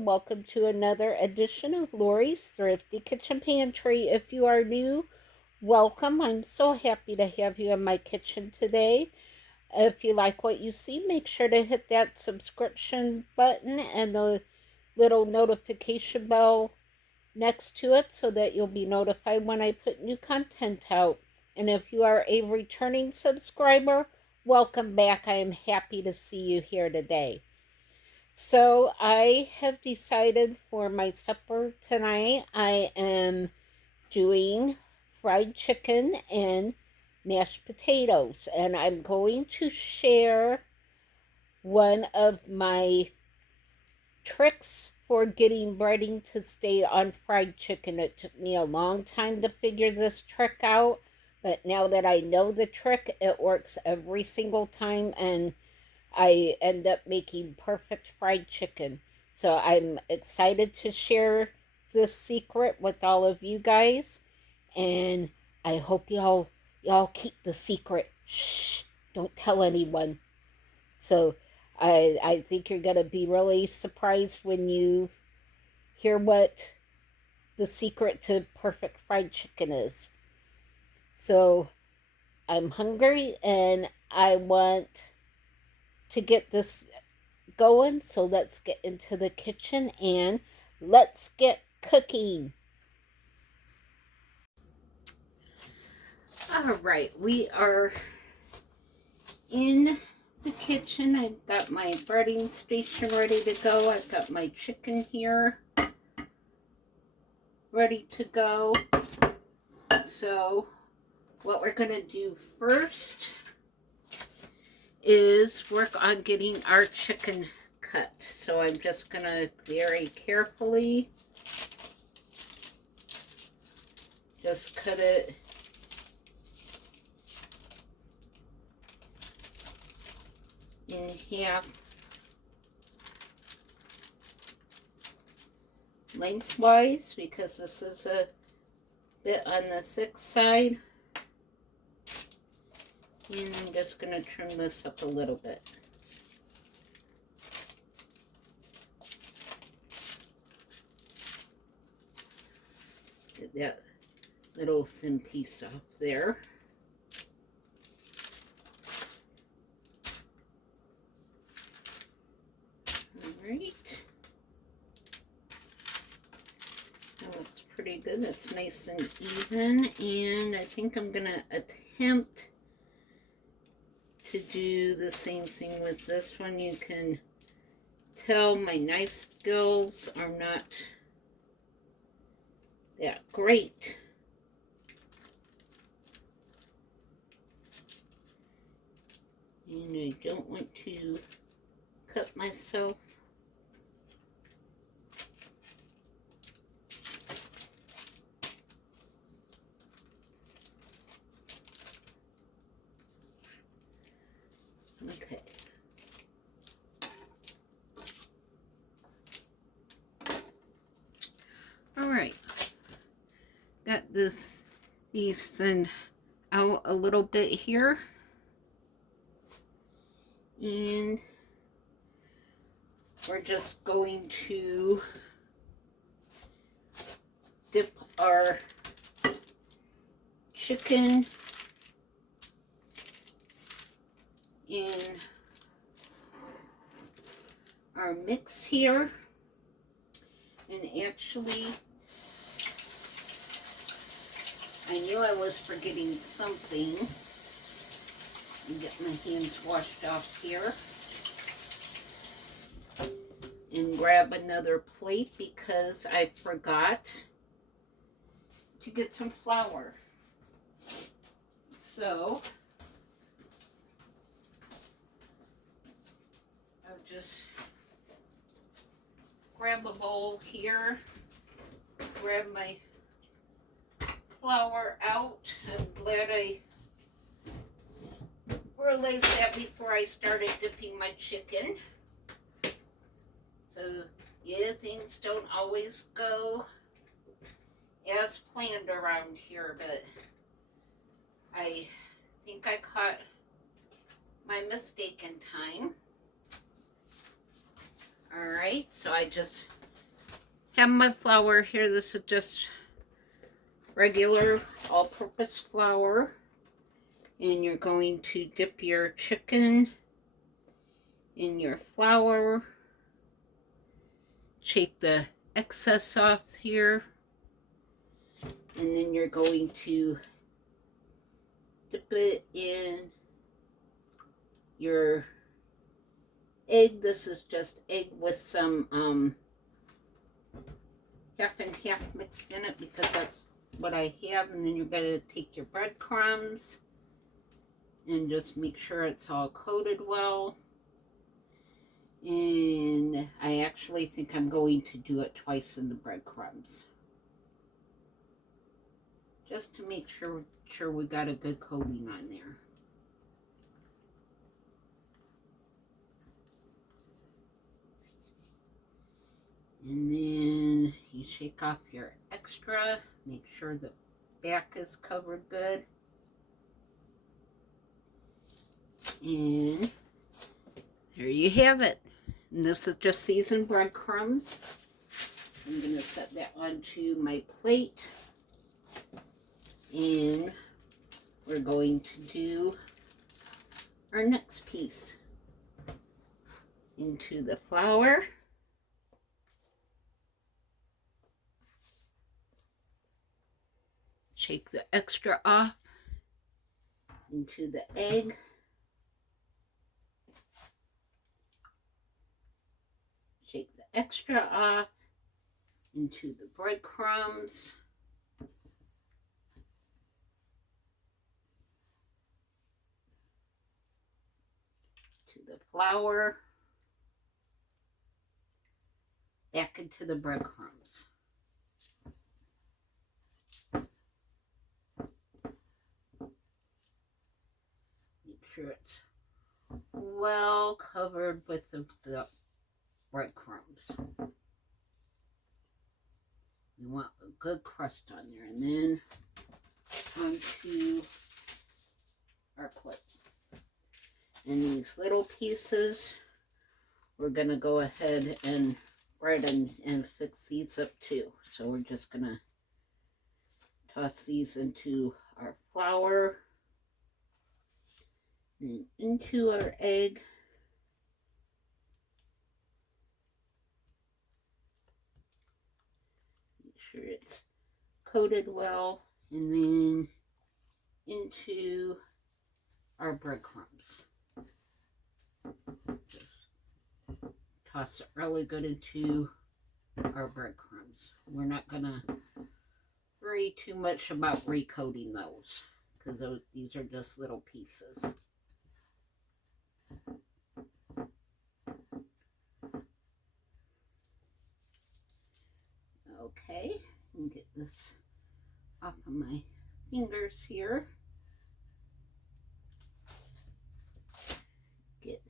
and welcome to another edition of Lori's Thrifty Kitchen Pantry. If you are new, welcome. I'm so happy to have you in my kitchen today. If you like what you see, make sure to hit that subscription button and the little notification bell next to it so that you'll be notified when I put new content out. And if you are a returning subscriber, welcome back. I am happy to see you here today. So I have decided for my supper tonight, I am doing fried chicken and mashed potatoes. And I'm going to share one of my tricks for getting breading to stay on fried chicken. It took me a long time to figure this trick out, but now that I know the trick, it works every single time, and I end up making perfect fried chicken. So I'm excited to share this secret with all of you guys, and I hope y'all keep the secret. Shh, don't tell anyone. So I think you're going to be really surprised when you hear what the secret to perfect fried chicken is. So I'm hungry and I want to get this going, so let's get into the kitchen and let's get cooking. All right, we are in the kitchen. I've got my breading station ready to go. I've got my chicken here ready to go. So what we're going to do first is work on getting our chicken cut. So I'm just going to very carefully just cut it in half lengthwise, because this is a bit on the thick side. And I'm just going to trim this up a little bit. Get that little thin piece off there. Alright. That looks pretty good. That's nice and even. And I think I'm going to attempt to do the same thing with this one. You can tell my knife skills are not that great. And I don't want to cut myself. Okay. All right. Got these thinned out a little bit here. And we're just going to dip our chicken in our mix here. And actually, I knew I was forgetting something. Let me get my hands washed off here. And grab another plate because I forgot to get some flour. So I'll just grab a bowl here, grab my flour out. I'm glad I realized that before I started dipping my chicken. So yeah, things don't always go as planned around here, but I think I caught my mistake in time. Alright, so I just have my flour here. This is just regular all-purpose flour. And you're going to dip your chicken in your flour. Shake the excess off here. And then you're going to dip it in your egg. This is just egg with some half and half mixed in it because that's what I have. And then you're going to take your breadcrumbs and just make sure it's all coated well. And I actually think I'm going to do it twice in the breadcrumbs, just to make sure we got a good coating on there. And then you shake off your extra, make sure the back is covered good. And there you have it. And this is just seasoned breadcrumbs. I'm going to set that onto my plate. And we're going to do our next piece. Into the flour. Shake the extra off. Into the egg. Shake the extra off into the breadcrumbs. To the flour. Back into the breadcrumbs. Make sure it's well covered with the breadcrumbs. We want a good crust on there, and then onto our plate. And these little pieces, we're going to go ahead and bread and fix these up too. So we're just going to toss these into our flour, then into our egg. Sure it's coated well, and then into our breadcrumbs. Just toss it really good into our breadcrumbs. We're not gonna worry too much about recoating those because these are just little pieces. Okay, and get this off of my fingers here. Get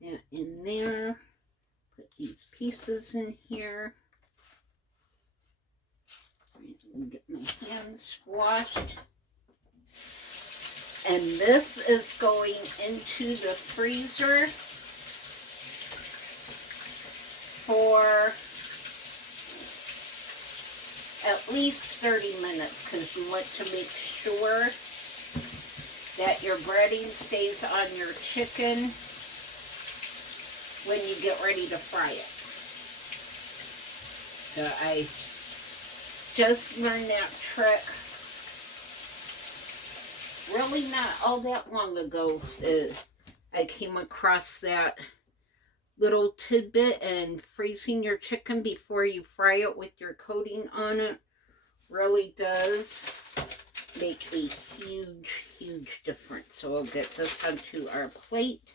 that in there. Put these pieces in here. And get my hands washed. And this is going into the freezer for at least 30 minutes because you want to make sure that your breading stays on your chicken when you get ready to fry it. So I just learned that trick really not all that long ago. I came across that little tidbit, and freezing your chicken before you fry it with your coating on it really does make a huge difference. So I'll get this onto our plate,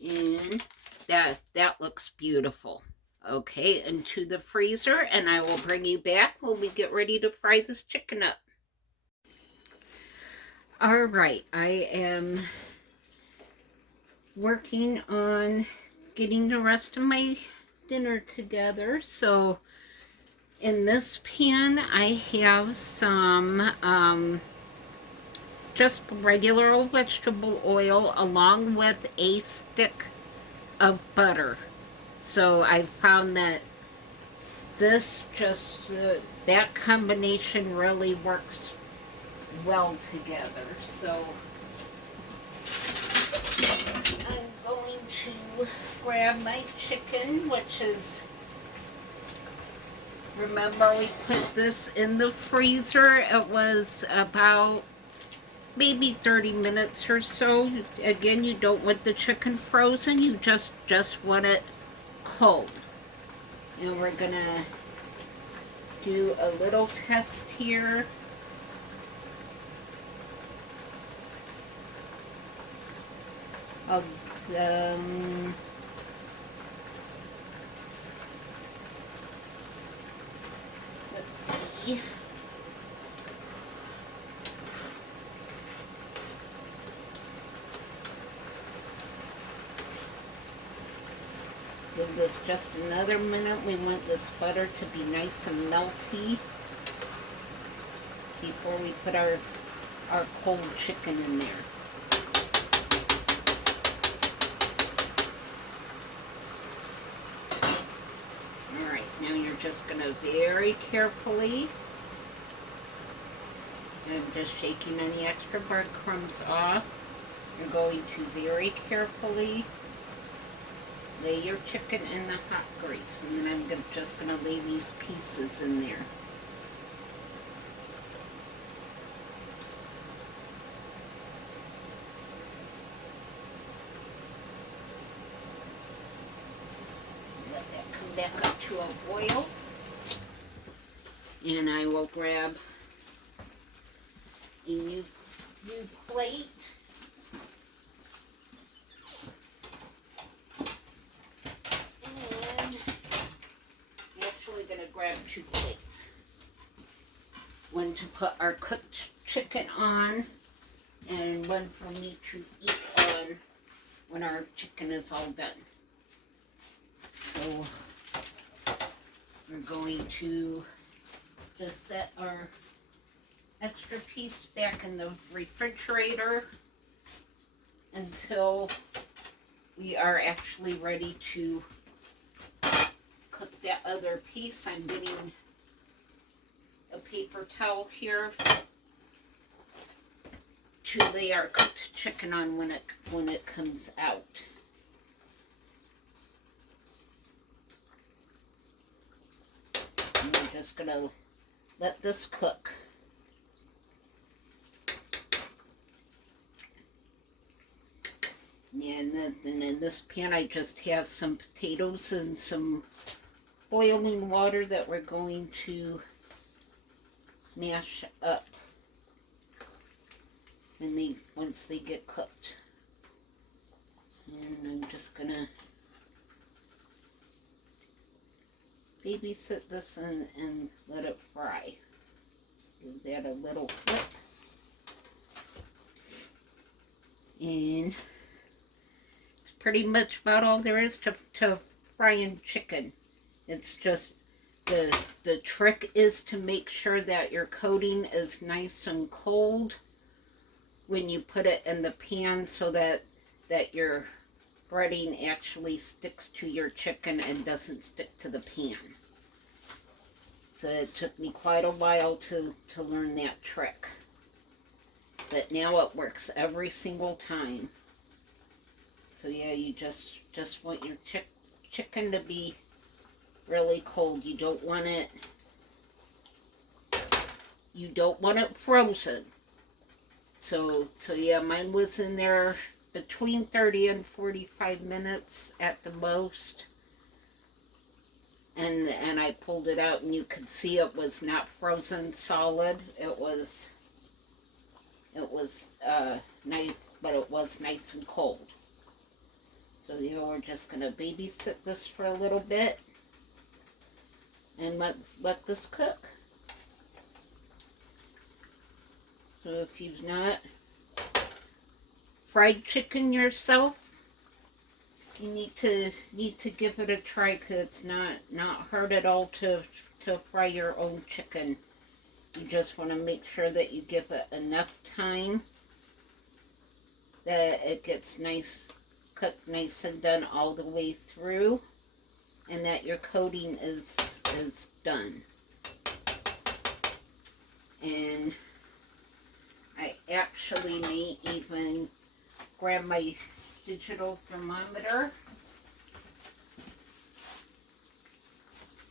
and that looks beautiful. Okay, into the freezer, and I will bring you back when we get ready to fry this chicken up. All right, I am working on getting the rest of my dinner together. So in this pan I have some just regular old vegetable oil along with a stick of butter. So I found that this just, that combination really works well together. So I'm going to grab my chicken, which is, remember we put this in the freezer. It was about maybe 30 minutes or so. Again, you don't want the chicken frozen, you just want it cold. And we're gonna do a little test here. Of let's see. Give this just another minute. We want this butter to be nice and melty before we put our cold chicken in there. Alright, now you're just going to very carefully, I'm just shaking any extra breadcrumbs off. You're going to very carefully lay your chicken in the hot grease, and then I'm just going to lay these pieces in there. Let that come back up to a boil. And I will grab a new plate. Grab 2 plates. One to put our cooked chicken on, and one for me to eat on when our chicken is all done. So we're going to just set our extra piece back in the refrigerator until we are actually ready to cook that other piece. I'm getting a paper towel here to lay our cooked chicken on when it comes out. And I'm just gonna let this cook. And then in this pan I just have some potatoes and some boiling water that we're going to mash up once they get cooked. And I'm just gonna babysit this and let it fry. Give that a little flip. And it's pretty much about all there is to frying chicken. It's just the trick is to make sure that your coating is nice and cold when you put it in the pan, so that your breading actually sticks to your chicken and doesn't stick to the pan. So it took me quite a while to learn that trick, but now it works every single time. So yeah, you just want your chicken to be really cold. You don't want it frozen. So yeah, mine was in there between 30 and 45 minutes at the most. And I pulled it out, and you could see it was not frozen solid. It was nice, but it was nice and cold. So yeah, we're just gonna babysit this for a little bit and let this cook. So if you've not fried chicken yourself, you need to give it a try, because it's not hard at all to fry your own chicken. You just want to make sure that you give it enough time that it gets cooked nice and done all the way through. and that your coating is done. And I actually may even grab my digital thermometer.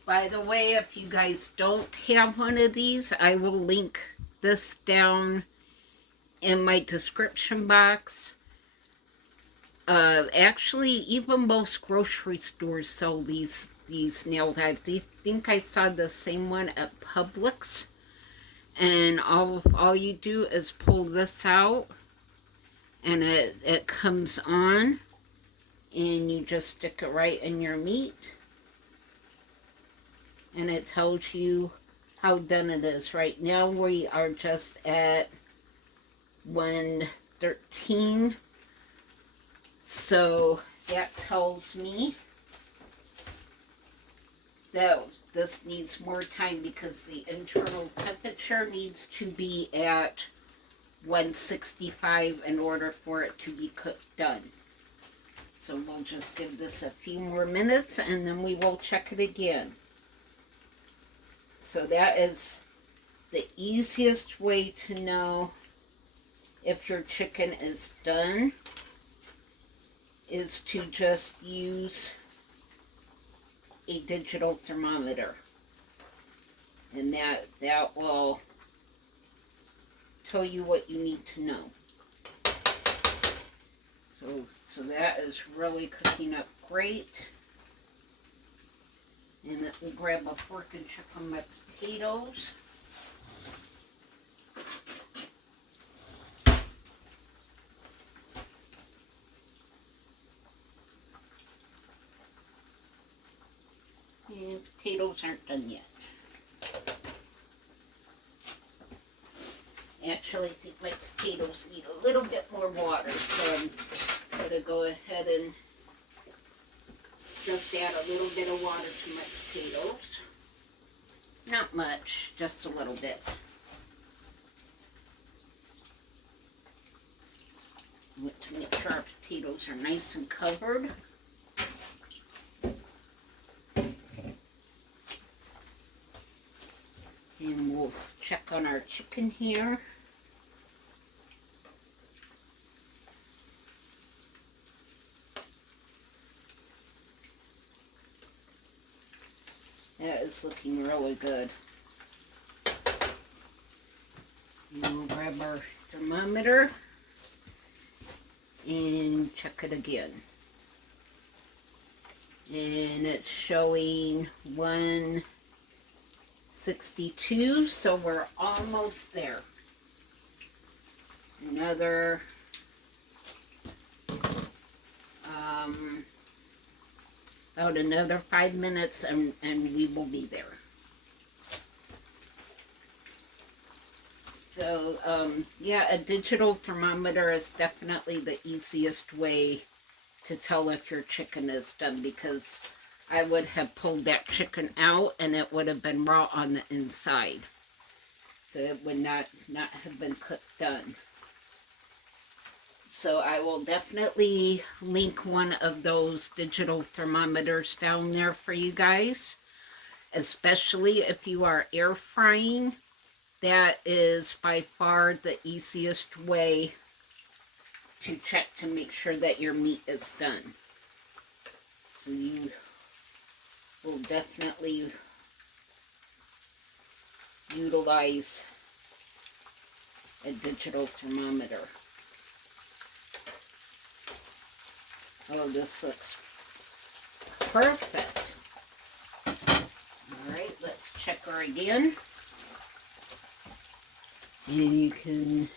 By the way, if you guys don't have one of these, I will link this down in my description box. Actually, even most grocery stores sell these nail guides. I think I saw the same one at Publix. And all you do is pull this out, and it comes on, and you just stick it right in your meat, and it tells you how done it is. Right now we are just at 113, so that tells me that this needs more time because the internal temperature needs to be at 165 in order for it to be cooked done. So we'll just give this a few more minutes and then we will check it again. So that is the easiest way to know if your chicken is done, is to just use a digital thermometer, and that will tell you what you need to know. So that is really cooking up great. And let me grab a fork and check on my potatoes. And potatoes aren't done yet. Actually, I think my potatoes need a little bit more water, so I'm going to go ahead and just add a little bit of water to my potatoes. Not much, just a little bit. I want to make sure our potatoes are nice and covered. And we'll check on our chicken here. That is looking really good. We'll grab our thermometer and check it again. And it's showing 162, so we're almost there. Another about another 5 minutes and we will be there. So yeah, a digital thermometer is definitely the easiest way to tell if your chicken is done, because I would have pulled that chicken out and it would have been raw on the inside. So it would not have been cooked done. So I will definitely link one of those digital thermometers down there for you guys. Especially if you are air frying. That is by far the easiest way to check to make sure that your meat is done. So you will definitely utilize a digital thermometer. Oh, this looks perfect. Alright, let's check her again. And you can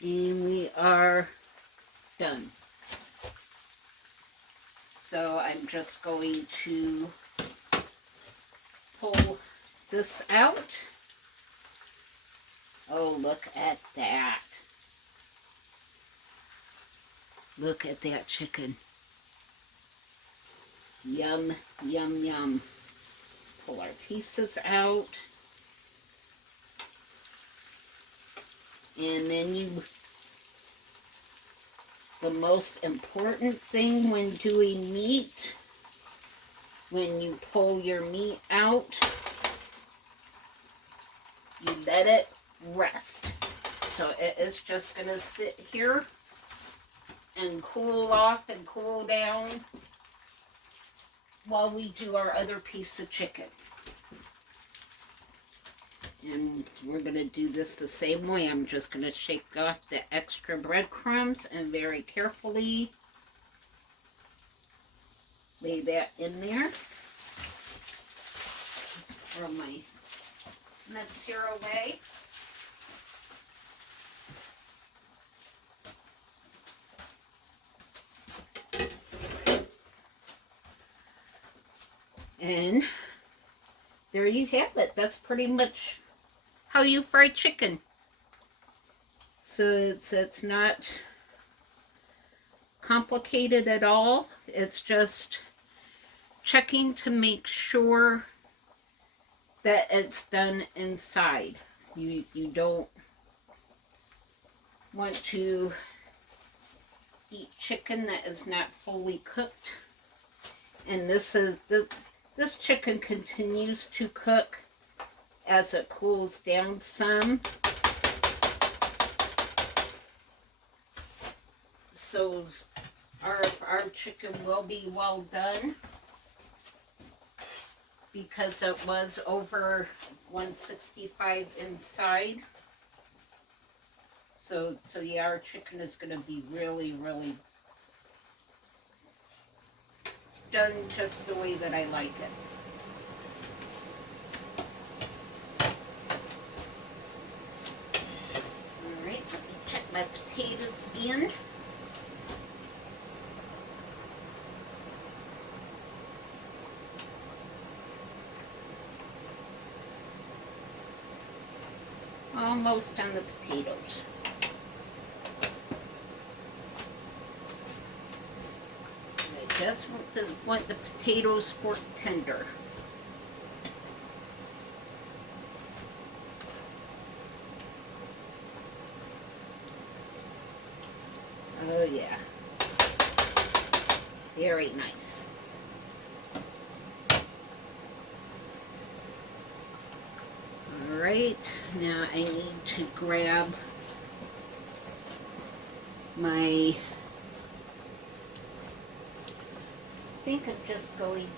and we are done. So I'm just going to pull this out. Oh, look at that. Look at that chicken. Yum, yum, yum. Pull our pieces out. And then you The most important thing when doing meat, when you pull your meat out, you let it rest. So it is just going to sit here and cool off and cool down while we do our other piece of chicken. And we're going to do this the same way. I'm just going to shake off the extra breadcrumbs and very carefully lay that in there. Throw my mess here away. And there you have it. That's pretty much how you fry chicken. So it's not complicated at all. It's just checking to make sure that it's done inside. You don't want to eat chicken that is not fully cooked. And this chicken continues to cook as it cools down some. So our chicken will be well done because it was over 165 inside. So yeah, our chicken is going to be really, really done just the way that I like it. Alright, let me check my potatoes in. Almost on the potatoes. I just want the potatoes fork tender. Oh yeah. Very nice. Alright, now I need to grab my, I think I'm just going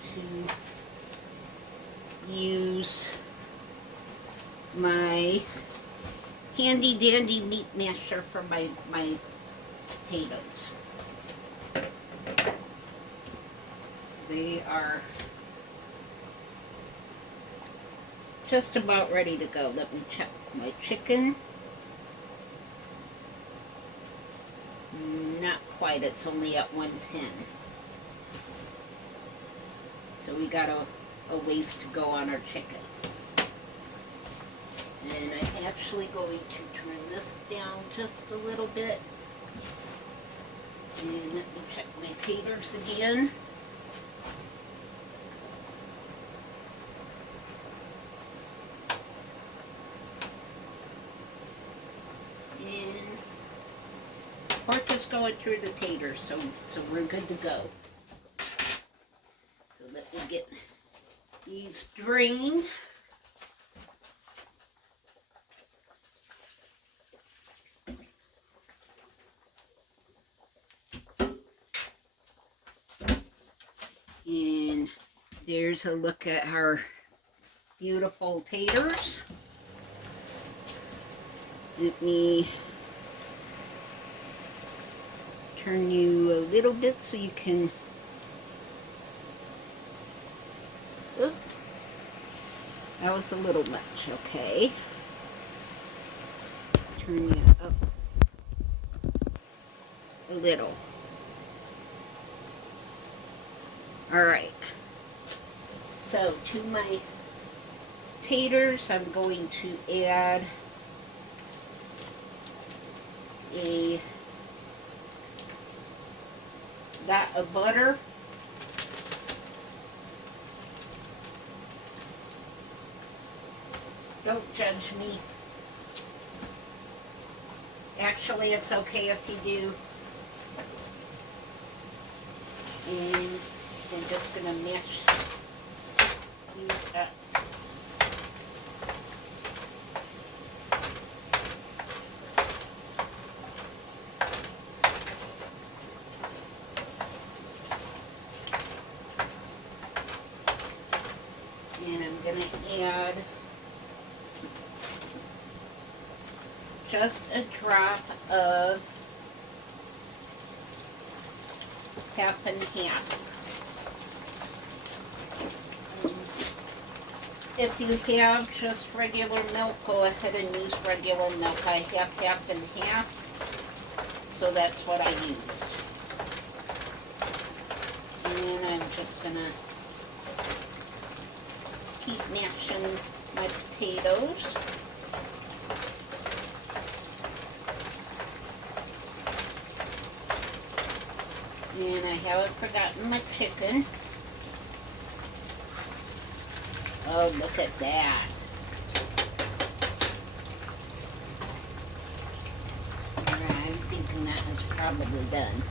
to use my handy dandy meat masher for my potatoes. They are just about ready to go. Let me check my chicken. Not quite, it's only at 110. So we got a ways to go on our chicken. And I'm actually going to turn this down just a little bit. And let me check my taters again. And pork is going through the taters, so we're good to go. So let me get these drained. And there's a look at our beautiful taters. Let me turn you a little bit so you can. Oop, that was a little much, okay. Turn you up a little. Alright, so to my taters, I'm going to add a dot of butter. Don't judge me. Actually, it's okay if you do. And we're just going to mash these up. And I'm going to add just a drop of half and half. If you have just regular milk, go ahead and use regular milk. I have half and half, so that's what I use. And I'm just going to keep mashing my potatoes. And I haven't forgotten my chicken. Oh, look at that. I'm thinking that is probably done.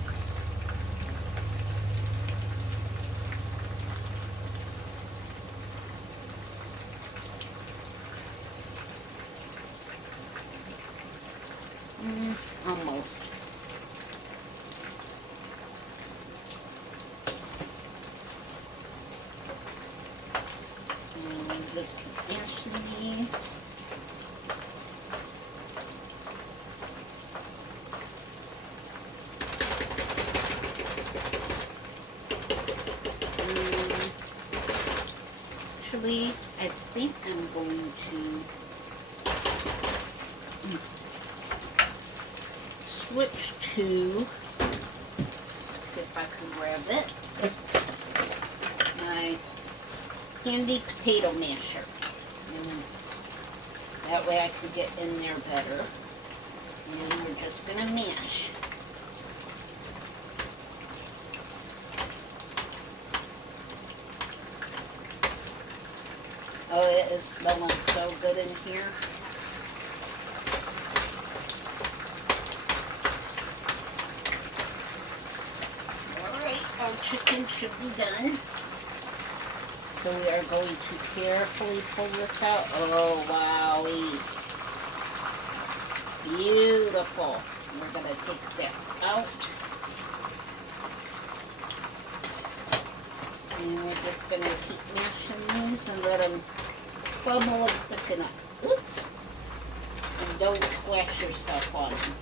Almost. Just keep mashing these. Actually, I think I'm going to switch to, let's see if I can grab it, my handy potato masher. And that way I can get in there better. And we're just going to mash. Oh, it is smelling so good in here. Alright, our chicken should be done. So we are going to carefully pull this out. Oh, wowie. Beautiful. We're going to take that out. And we're just going to keep mashing these and let them bubble and thicken up. Oops. And don't splash yourself on them.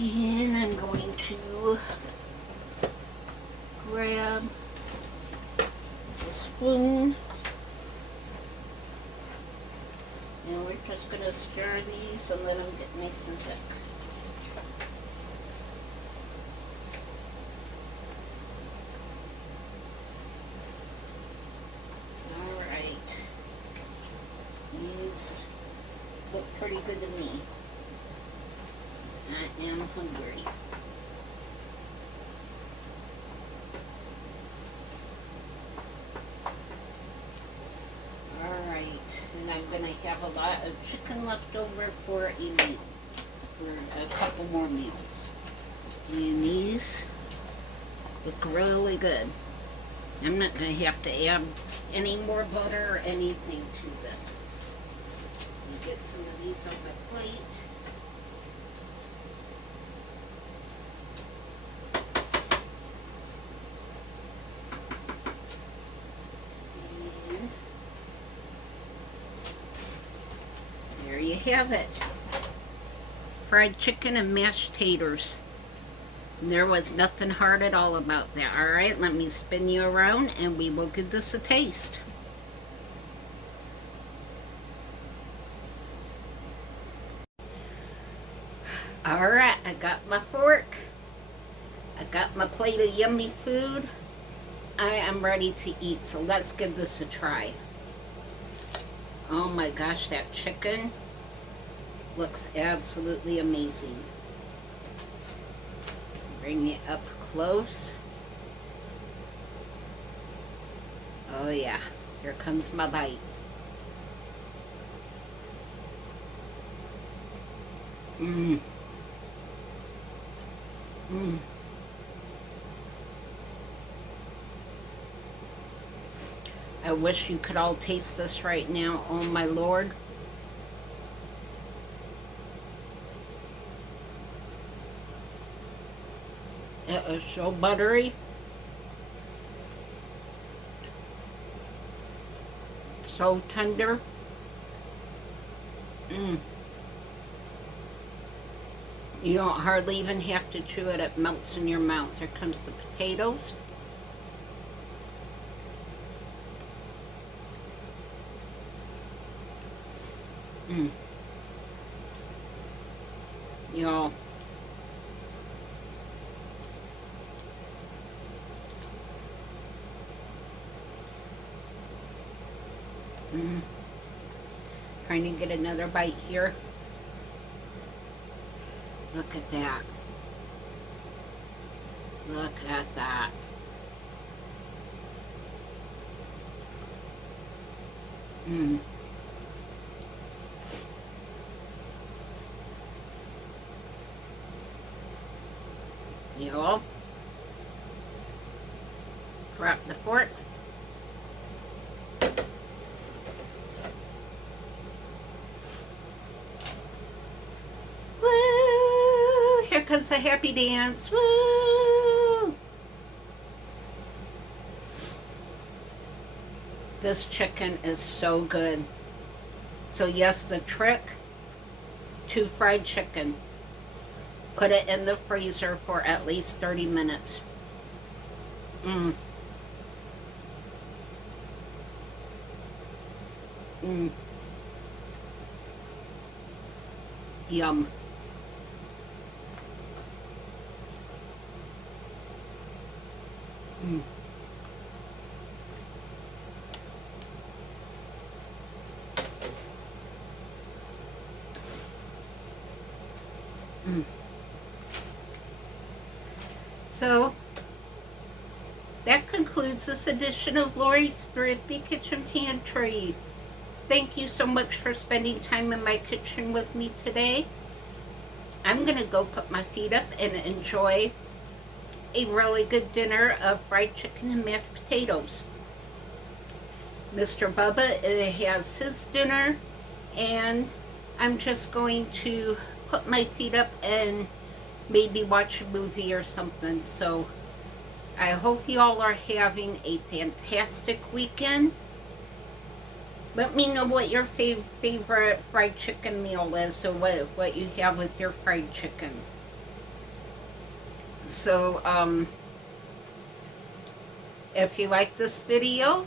And I'm going to grab a spoon, and we're just going to stir these and let them get nice and thick. Alright, these look pretty good to me. I am hungry. Alright, and I'm going to have a lot of chicken left over for a meal, for a couple more meals. And these look really good. I'm not going to have to add any more butter or anything to them. Get some of these on my plate. There you have it. Fried chicken and mashed taters. And there was nothing hard at all about that. Alright, let me spin you around and we will give this a taste. Alright, I got my fork. I got my plate of yummy food. I am ready to eat, so let's give this a try. Oh my gosh, that chicken looks absolutely amazing. Bring it up close. Oh yeah, here comes my bite. Mmm. Mmm. I wish you could all taste this right now. Oh my Lord. It is so buttery. So tender. Mmm. You don't hardly even have to chew it. It melts in your mouth. Here comes the potatoes. Mmm. Y'all. Mmm. Trying to get another bite here. Look at that. Look at that. Mmm. Y'all. Drop the fork. Woo! Here comes the happy dance. Woo! This chicken is so good. So yes, the trick to fried chicken, put it in the freezer for at least 30 minutes. Mmm. Mmm. Yum. Mmm. Mm. So that concludes this edition of Lori's Thrifty Kitchen Pantry. Thank you so much for spending time in my kitchen with me today. I'm gonna go put my feet up and enjoy a really good dinner of fried chicken and mashed potatoes. Mr. Bubba has his dinner, and I'm just going to put my feet up and maybe watch a movie or something. So I hope you all are having a fantastic weekend. Let me know what your favorite fried chicken meal is, so what you have with your fried chicken. So if you like this video,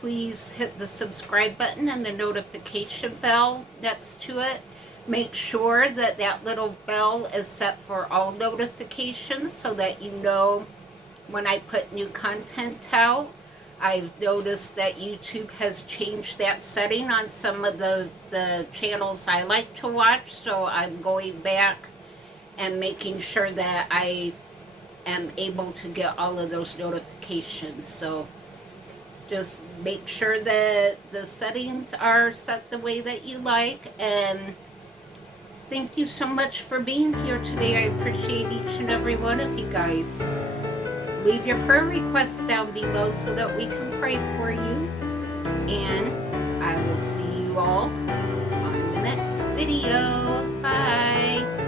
please hit the subscribe button and the notification bell next to it. Make sure that that little bell is set for all notifications so that you know when I put new content out. I've noticed that YouTube has changed that setting on some of the channels I like to watch, so I'm going back and making sure that I am able to get all of those notifications. So just make sure that the settings are set the way that you like, and thank you so much for being here today. I appreciate each and every one of you guys. Leave your prayer requests down below so that we can pray for you. And I will see you all on the next video. Bye.